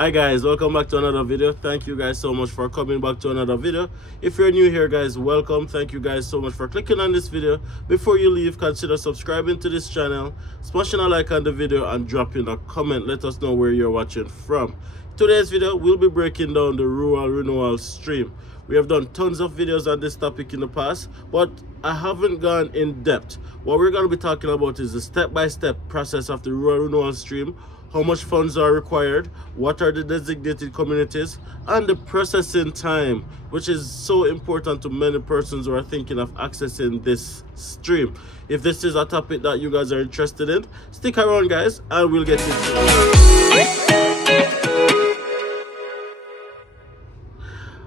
Hi guys, welcome back to another video. Thank you guys so much for coming back to another video. If you're new here guys, welcome. Thank you guys so much for clicking on this video. Before you leave, consider subscribing to this channel, smashing a like on the video and dropping a comment. Let us know where you're watching from. Today's video we'll be breaking down the rural renewal stream. We have done tons of videos on this topic in the past, but I haven't gone in depth. What we're going to be talking about is the step-by-step process of the rural renewal stream, how much funds are required, what are the designated communities, and the processing time, which is so important to many persons who are thinking of accessing this stream. If this is a topic that you guys are interested in, stick around guys and we'll get into it.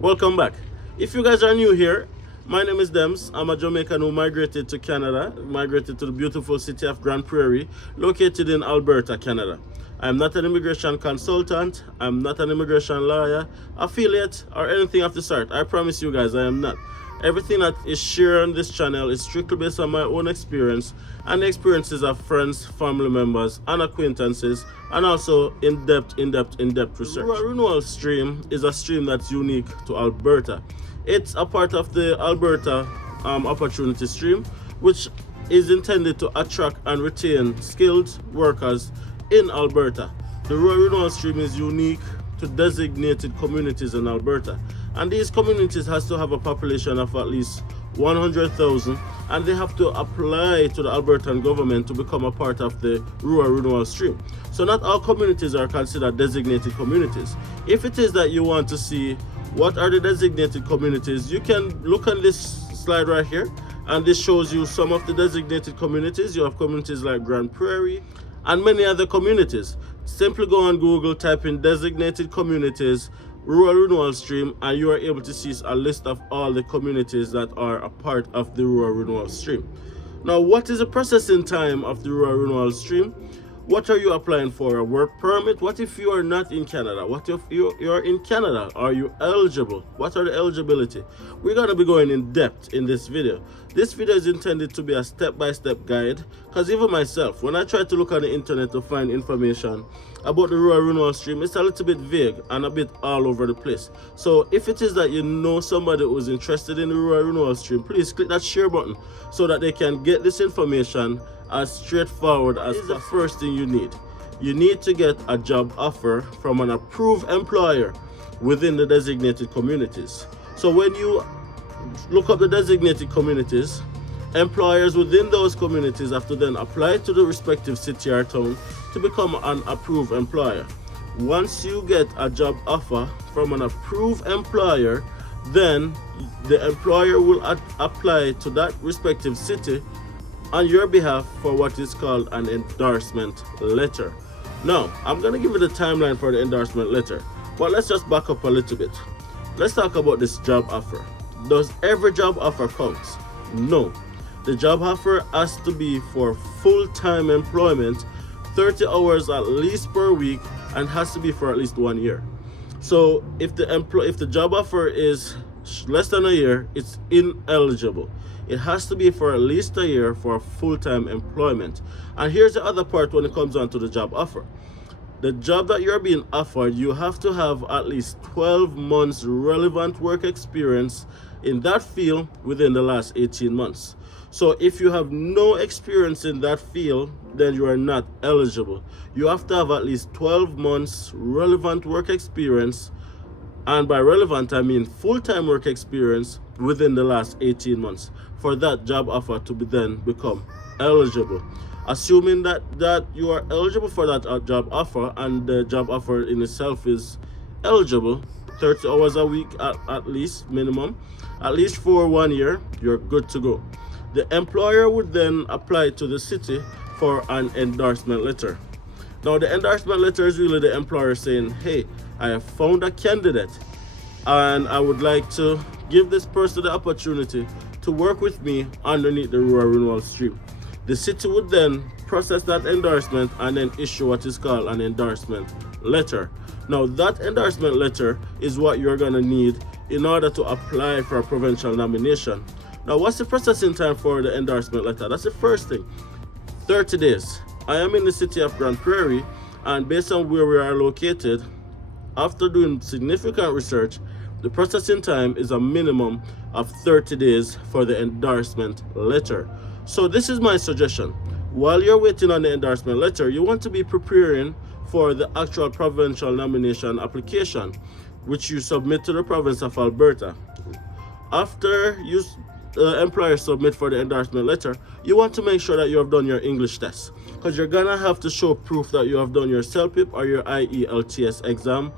Welcome back. If you guys are new here, my name is Dems. I'm a Jamaican who migrated to Canada, migrated to the beautiful city of Grande, Prairie, located in Alberta, Canada. I'm not an immigration consultant, I'm not an immigration lawyer, affiliate, or anything of the sort. I promise you guys, I am not. Everything that is shared on this channel is strictly based on my own experience and the experiences of friends, family members, and acquaintances, and also in-depth research. The rural renewal stream is a stream that's unique to Alberta. It's a part of the Alberta opportunity stream, which is intended to attract and retain skilled workers in Alberta. The rural renewal stream is unique to designated communities in Alberta, and these communities has to have a population of at least 100,000, and they have to apply to the Albertan government to become a part of the rural renewal stream. So not all communities are considered designated communities. If it is that you want to see what are the designated communities, you can look on this slide right here, and this shows you some of the designated communities. You have communities like Grande Prairie and many other communities. Simply go on Google, type in designated communities rural renewal stream, and you are able to see a list of all the communities that are a part of the rural renewal stream. Now, what is the processing time of the rural renewal stream? What are you applying for? A work permit? What if you are not in Canada? What if you are in Canada? Are you eligible? What are the eligibility? We're going to be going in depth in this video. This video is intended to be a step-by-step guide, because even myself, when I try to look on the internet to find information about the rural renewal stream, it's a little bit vague and a bit all over the place. So if it is that you know somebody who is interested in the rural renewal stream, please click that share button so that they can get this information as straightforward as possible. The first thing you need to get a job offer from an approved employer within the designated communities. So when you look up the designated communities, employers within those communities have to then apply to the respective city or town to become an approved employer. Once you get a job offer from an approved employer, then the employer will apply to that respective city on your behalf for what is called an endorsement letter. Now, I'm going to give you the timeline for the endorsement letter, but let's just back up a little bit. Let's talk about this job offer. Does every job offer count? No. The job offer has to be for full-time employment, 30 hours at least per week, and has to be for at least 1 year. So if the job offer is less than a year, it's ineligible. It has to be for at least a year for full-time employment. And here's the other part when it comes on to the job offer. The job that you're being offered, you have to have at least 12 months relevant work experience in that field within the last 18 months. So if you have no experience in that field, then you are not eligible. You have to have at least 12 months relevant work experience, and by relevant I mean full-time work experience within the last 18 months for that job offer to then become eligible. Assuming that you are eligible for that job offer, and the job offer in itself is eligible, 30 hours a week at least minimum, at least for 1 year, you're good to go. The employer would then apply to the city for an endorsement letter. Now the endorsement letter is really the employer saying, hey, I have found a candidate and I would like to give this person the opportunity to work with me underneath the rural renewal stream. The city would then process that endorsement and then issue what is called an endorsement letter. Now that endorsement letter is what you're going to need in order to apply for a provincial nomination. Now, what's the processing time for the endorsement letter? That's the first thing. 30 days. I am in the city of Grande Prairie, and based on where we are located, after doing significant research, the processing time is a minimum of 30 days for the endorsement letter. So this is my suggestion. While you're waiting on the endorsement letter, you want to be preparing for the actual provincial nomination application, which you submit to the province of Alberta. After you employer submit for the endorsement letter, you want to make sure that you have done your English test, because you're gonna have to show proof that you have done your CELPIP or your IELTS exam,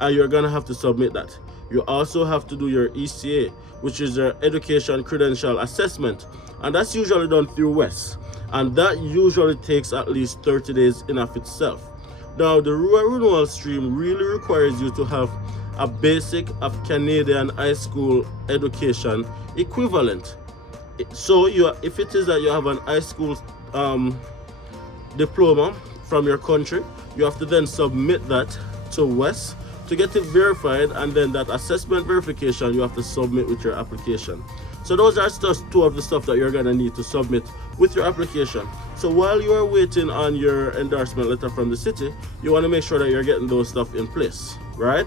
and you're gonna have to submit that. You also have to do your ECA, which is your education credential assessment, and that's usually done through WES, and that usually takes at least 30 days in of itself. Now, the rural renewal stream really requires you to have a basic of Canadian high school education equivalent. So if it is that you have an high school diploma from your country, you have to then submit that to WES to get it verified, and then that assessment verification you have to submit with your application. So those are just two of the stuff that you're gonna need to submit with your application. So while you are waiting on your endorsement letter from the city, you want to make sure that you're getting those stuff in place, right?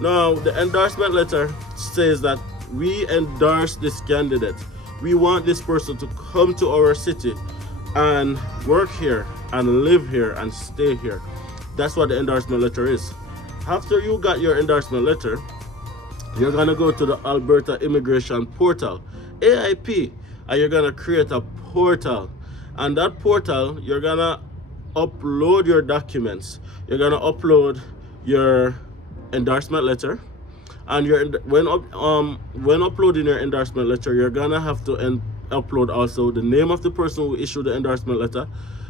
Now, the endorsement letter says that we endorse this candidate. We want this person to come to our city and work here and live here and stay here. That's what the endorsement letter is. After you got your endorsement letter, you're gonna go to the Alberta Immigration Portal, AIP, and you're gonna create a portal. And that portal, you're gonna upload your documents. You're gonna upload your endorsement letter, and when uploading your endorsement letter, you're gonna have to upload also the name of the person who issued the endorsement letter,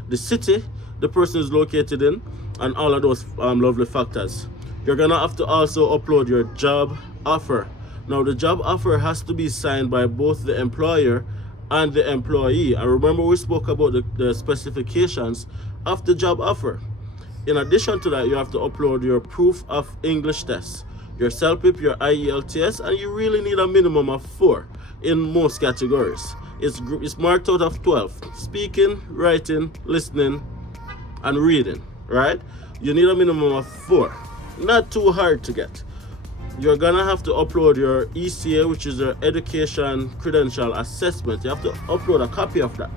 the city the person is located in, and all of those lovely factors. You're gonna have to also upload your job offer. Now, the job offer has to be signed by both the employer and the employee. And remember, we spoke about the specifications of the job offer. In addition to that, you have to upload your proof of English test, your CELPIP, your IELTS, and you really need a minimum of 4 in most categories. It's marked out of 12: speaking, writing, listening, and reading, right? You need a minimum of 4. Not too hard to get. You're gonna have to upload your ECA, which is your education credential assessment. You have to upload a copy of that.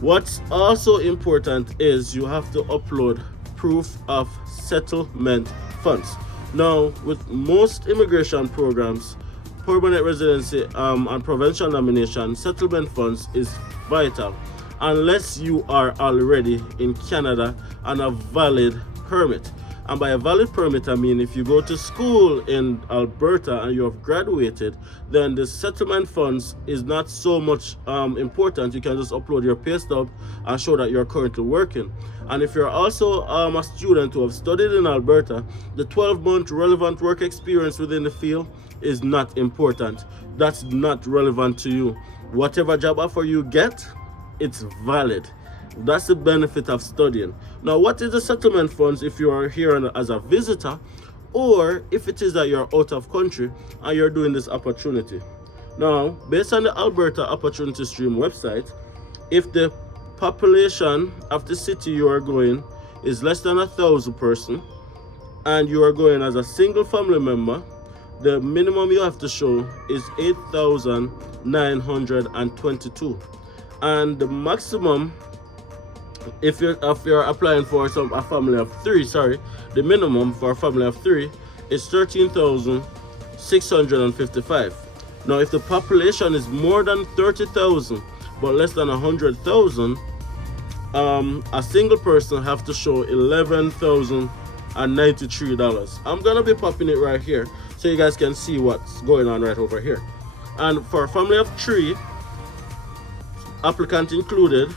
What's also important is you have to upload proof of settlement funds. Now, with most immigration programs, permanent residency and provincial nomination, settlement funds is vital unless you are already in Canada on a valid permit. And by a valid permit, I mean if you go to school in Alberta and you have graduated, then the settlement funds is not so much important. You can just upload your pay stub and show that you're currently working. And if you're also a student who have studied in Alberta, the 12-month relevant work experience within the field is not important. That's not relevant to you. Whatever job offer you get, it's valid. That's the benefit of studying. Now, what is the settlement funds if you are here as a visitor, or if it is that you're out of country and you're doing this opportunity? Now, based on the Alberta Opportunity Stream website, if the population of the city you are going is less than 1,000 person and you are going as a single family member, the minimum you have to show is 8,922, and the maximum, if you're applying for a family of 3, the minimum for a family of 3 is 13,655. Now, if the population is more than 30,000 but less than 100,000, a single person have to show $11,093. I'm gonna be popping it right here so you guys can see what's going on right over here. And for a family of 3, applicant included,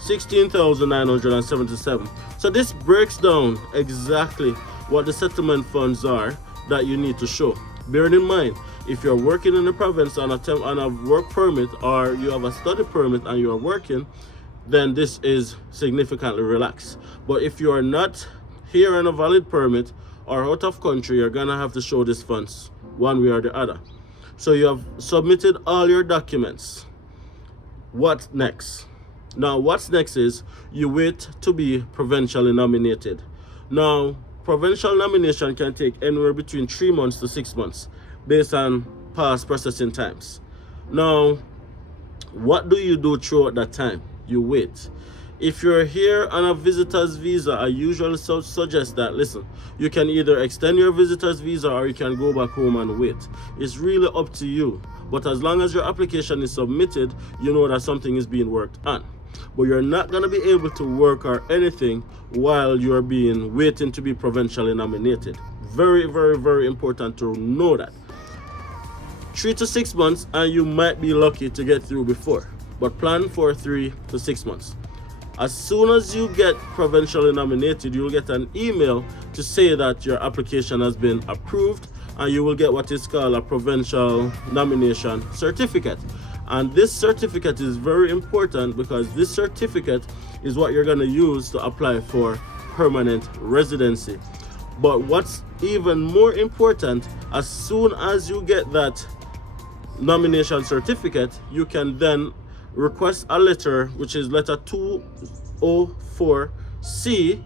16,977. So this breaks down exactly what the settlement funds are that you need to show. Bearing in mind, if you're working in the province on a work permit, or you have a study permit and you are working, then this is significantly relaxed. But if you are not here on a valid permit or out of country, you're gonna have to show these funds one way or the other. So you have submitted all your documents. What's next? Now, what's next is you wait to be provincially nominated. Now, provincial nomination can take anywhere between 3 months to 6 months based on past processing times. Now, what do you do throughout that time? You wait. If you're here on a visitor's visa, I usually suggest that, listen, you can either extend your visitor's visa or you can go back home and wait. It's really up to you. But as long as your application is submitted, you know that something is being worked on. But you're not going to be able to work or anything while you're waiting to be provincially nominated. Very, very, very important to know that. 3 to 6 months, and you might be lucky to get through before. But plan for 3 to 6 months. As soon as you get provincially nominated, you'll get an email to say that your application has been approved, and you will get what is called a provincial nomination certificate. And this certificate is very important because this certificate is what you're going to use to apply for permanent residency. But what's even more important, as soon as you get that nomination certificate, you can then request a letter, which is letter 204C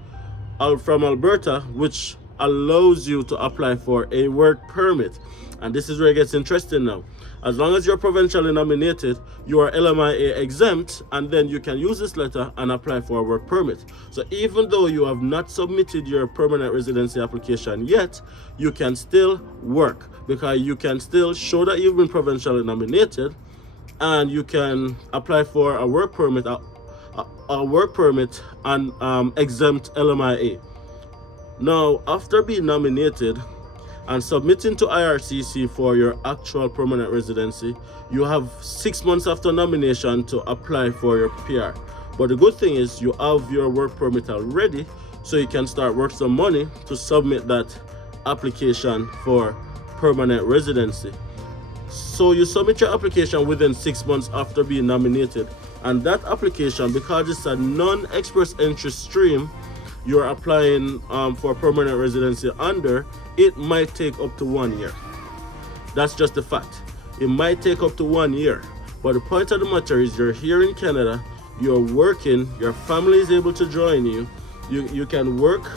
from Alberta, which allows you to apply for a work permit. And this is where it gets interesting now. As long as you're provincially nominated, you are LMIA exempt, and then you can use this letter and apply for a work permit. So even though you have not submitted your permanent residency application yet, you can still work because you can still show that you've been provincially nominated, and you can apply for a work permit, a work permit and exempt LMIA. Now, after being nominated and submitting to IRCC for your actual permanent residency, you have 6 months after nomination to apply for your PR. But the good thing is you have your work permit already, so you can start work some money to submit that application for permanent residency. So you submit your application within 6 months after being nominated, and that application, because it's a non-express entry stream, you're applying for permanent residency under, it might take up to 1 year. That's just a fact. It might take up to 1 year. But the point of the matter is you're here in Canada, you're working, your family is able to join you, you can work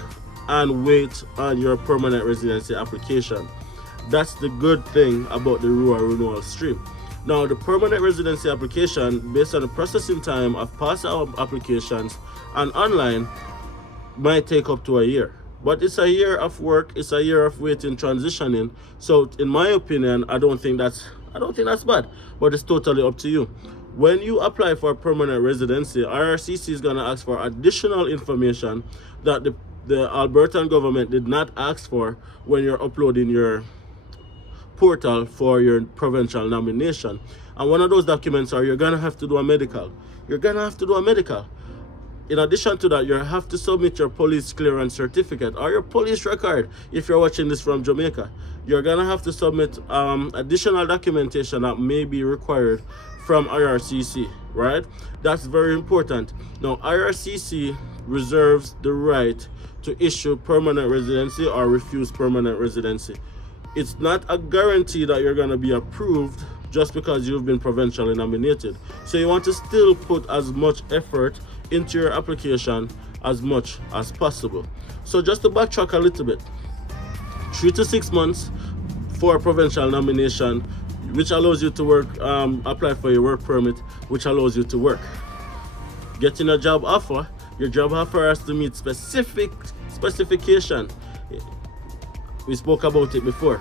and wait on your permanent residency application. That's the good thing about the RENEWAL stream. Now, the permanent residency application, based on the processing time of past applications and online, might take up to a year. But it's a year of work, it's a year of waiting, transitioning. So in my opinion, I don't think that's bad, but it's totally up to you. When you apply for permanent residency, IRCC is going to ask for additional information that the Albertan government did not ask for when you're uploading your portal for your provincial nomination. And one of those documents are you're going to have to do a medical. In addition to that, you have to submit your police clearance certificate or your police record if you're watching this from Jamaica. You're going to have to submit additional documentation that may be required from IRCC, right? That's very important. Now, IRCC reserves the right to issue permanent residency or refuse permanent residency. It's not a guarantee that you're going to be approved just because you've been provincially nominated. So you want to still put as much effort into your application as much as possible. So just to backtrack a little bit, 3 to 6 months for a provincial nomination, which allows you to work, apply for your work permit, which allows you to work. Getting a job offer, your job offer has to meet specific specification. We spoke about it before.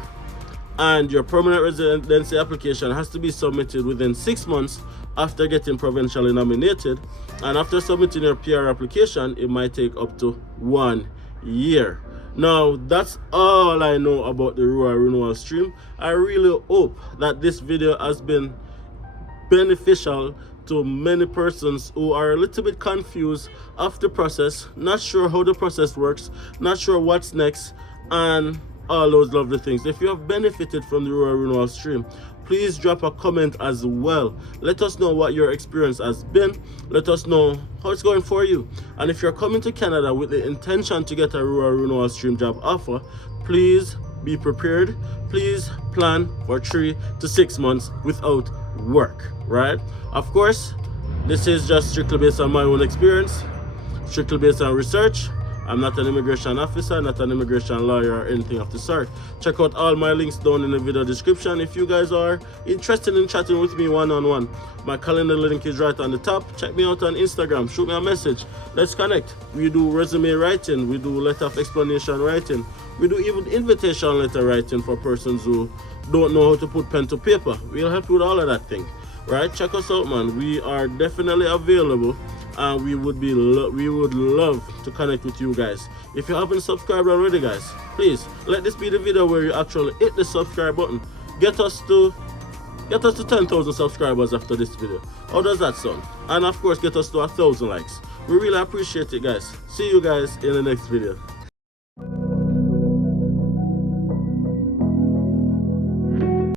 And your permanent residency application has to be submitted within 6 months after getting provincially nominated. And after submitting your PR application, it might take up to 1 year. Now, that's all I know about the RENEWAL stream. I really hope that this video has been beneficial to many persons who are a little bit confused of the process, not sure how the process works, not sure what's next, and all those lovely things. If you have benefited from the RENEWAL stream, please drop a comment as well. Let us know what your experience has been. Let us know how it's going for you. And if you're coming to Canada with the intention to get a RENEWAL stream job offer, please be prepared. Please plan for 3 to 6 months without work, right? Of course, this is just strictly based on my own experience, strictly based on research. I'm not an immigration officer, not an immigration lawyer or anything of the sort. Check out all my links down in the video description if you guys are interested in chatting with me one-on-one. My calendar link is right on the top. Check me out on Instagram, shoot me a message, let's connect. We do resume writing, we do letter of explanation writing, we do even invitation letter writing for persons who don't know how to put pen to paper. We'll help you with all of that thing. Right, check us out, man. We are definitely available, and we would love to connect with you guys. If you haven't subscribed already, guys, please let this be the video where you actually hit the subscribe button. Get us to 10,000 subscribers after this video. How does that sound? And of course, get us to 1,000 likes. We really appreciate it, guys. See you guys in the next video.